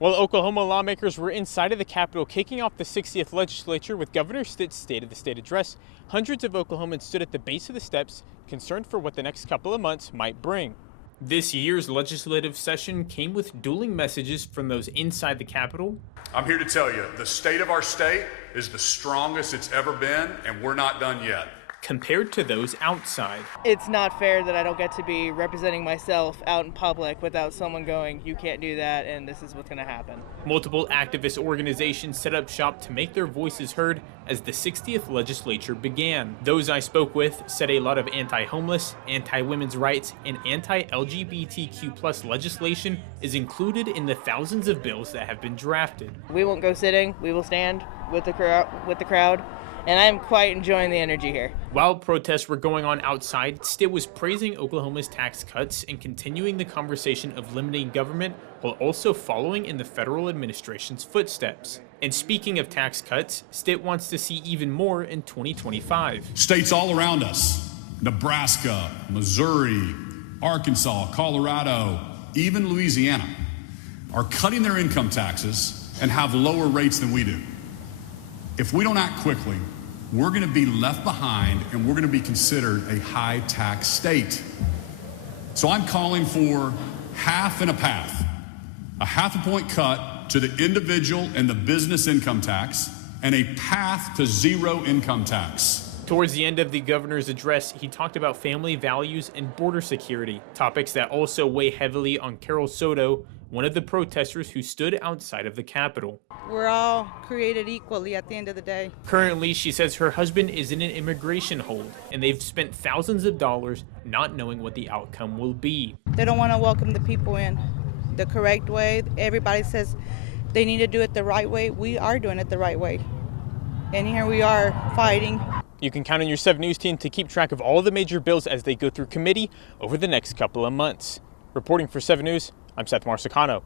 Well, Oklahoma lawmakers were inside of the Capitol kicking off the 60th legislature with Governor Stitt's State of the State address. Hundreds of Oklahomans stood at the base of the steps, concerned for what the next couple of months might bring. This year's legislative session came with dueling messages from those inside the Capitol. I'm here to tell you, the state of our state is the strongest it's ever been, and we're not done yet. Compared to those outside. It's not fair that I don't get to be representing myself out in public without someone going, you can't do that, and this is what's going to happen. Multiple activist organizations set up shop to make their voices heard as the 60th legislature began. Those I spoke with said a lot of anti-homeless, anti-women's rights, and anti-LGBTQ+ legislation is included in the thousands of bills that have been drafted. We won't go sitting, we will stand with the crowd. And I'm quite enjoying the energy here. While protests were going on outside, Stitt was praising Oklahoma's tax cuts and continuing the conversation of limiting government while also following in the federal administration's footsteps. And speaking of tax cuts, Stitt wants to see even more in 2025. States all around us, Nebraska, Missouri, Arkansas, Colorado, even Louisiana, are cutting their income taxes and have lower rates than we do. If we don't act quickly, we're going to be left behind and we're going to be considered a high tax state. So I'm calling for half and a path, a half a point cut to the individual and the business income tax and a path to zero income tax. Towards the end of the governor's address, he talked about family values and border security, topics that also weigh heavily on Carol Soto, one of the protesters who stood outside of the Capitol. We're all created equally at the end of the day. Currently, she says her husband is in an immigration hold, and they've spent thousands of dollars not knowing what the outcome will be. They don't want to welcome the people in the correct way. Everybody says they need to do it the right way. We are doing it the right way. And here we are fighting. You can count on your 7 News team to keep track of all the major bills as they go through committee over the next couple of months. Reporting for 7 News, I'm Seth Marsicano.